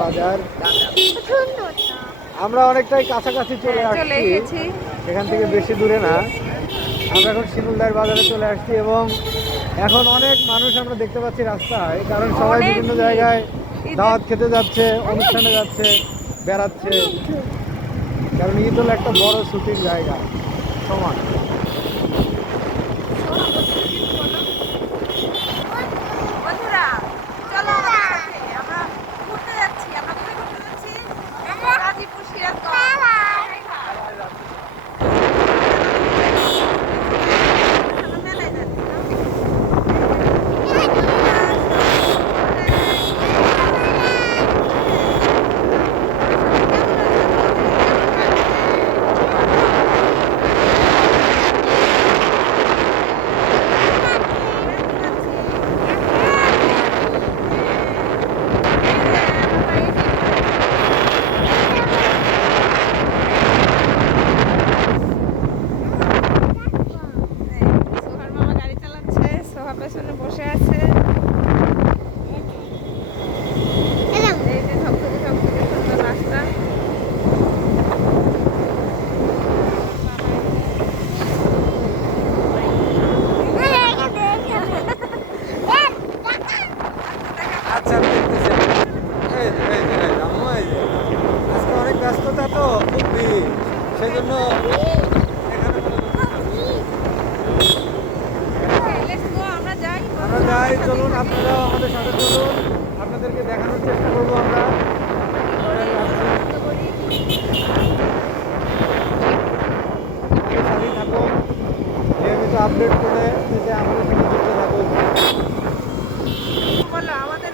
বাজার। আমরা অনেকটাই কাছাকাছি চলে আসছি, এখান থেকে বেশি দূরে না। আমরা এখন শিমুলদার বাজারে চলে আসছি এবং এখন অনেক মানুষ আমরা দেখতে পাচ্ছি রাস্তায়, কারণ সবাই বিভিন্ন জায়গায় দাওয়াত খেতে যাচ্ছে, অনুষ্ঠানে যাচ্ছে, বেড়াচ্ছে, কারণ ঈদ হলো একটা বড় ছুটির জায়গা সমান। বসে আছে এই যে ধকধকে ধকধকে সুন্দর রাস্তা। আচ্ছা, আজকে অনেক ব্যস্ততা তো, খুব ভিড়, সেই জন্য আমরা যাই। চলুন, আপনারাও আমাদের সাথে চলুন, আপনাদেরকে দেখানোর চেষ্টা করবো আমরা। সাথেই থাকুন, নিয়মিত আপডেট করে পেতে আমাদের সাথে যুক্ত থাকুন। বলো আমাদের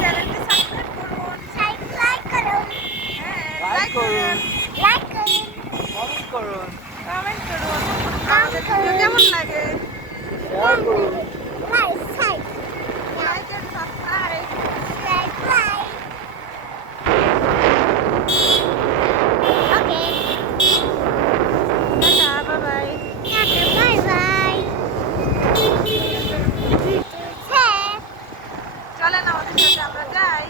চ্যানেলটি সাবস্ক্রাইব করুন, লাইক করুন, কমেন্ট করুন, আমাদের ভিডিও কেমন লাগে শেয়ার করুন। Like and subscribe. Tata, bye bye. চলেন আমাদের সাথে আমরা যাই।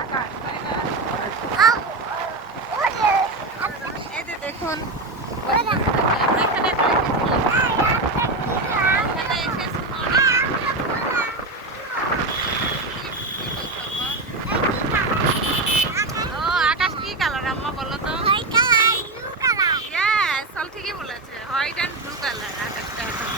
আকাশ তাই না? এই যে দেখুন আমরা এখানে আকাশ কি কালার আম্মা বলো তো? ইয়েস, সল ঠিকই বলেছে, হোয়াইট অ্যান্ড ব্লু কালার আকাশটা এখন।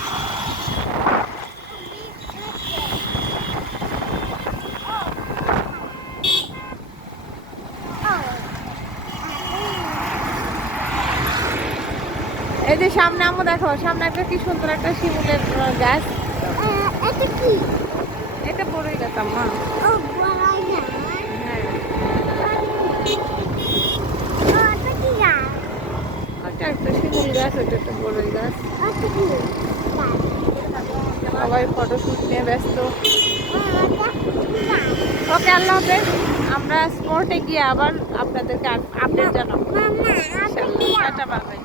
এই যে সামনে আম্মু দেখো, সামনে একটা কি সুন্দর একটা শিমুলের গাছ। এটা বড়ই গাছ আম্মা। ওটা একটা শিমুল গাছ, ওটা একটা বড়ই গাছ। সবাই ফটোশুট নিয়ে ব্যস্ত। ওকে, আল্লাহ হাফেজ। আমরা স্পটে গিয়ে আবার আপনাদেরকে আপডেট জানাবো। Tata, bye by.